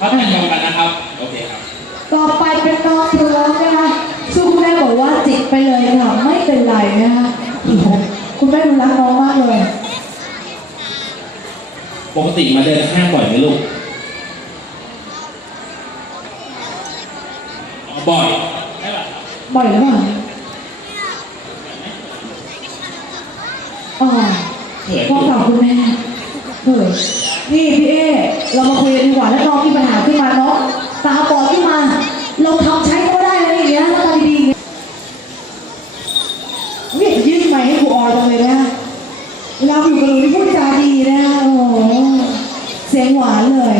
เขาแทนเดียวกันนะครับ โอเคครับ ต่อไปเป็นน้องพร้อมนะคะซึ่งคุณแม่บอกว่าจิกไปเลยค่ะไม่เป็นไรนะคะโอ้โหคุณแม่ดูรักน้องมากเลยปกติมาเดินห้างบ่อยไหมลูกอ๋อบ่อยใช่ป่ะบ่อยหรือเปล่าอ๋อเขินอพ่อยู่ฝากคุณแม่ เฮ้ยนี่พี่เอเรามาคุยกันดีกว่าแล้วน้องมีปัญหาขึ้นมาเนาะตาบอดขึ้นมาเราทำใช้ก็ได้แล้วอย่างเงี้ยหน้ตาดีๆเงี้ยเนี่ยยื่นไมค์ให้ครูออยตรงเลยนะเวลาอยู่กับหนูนี่พูดจาดีนะโอ้โหเสียงหวานเลย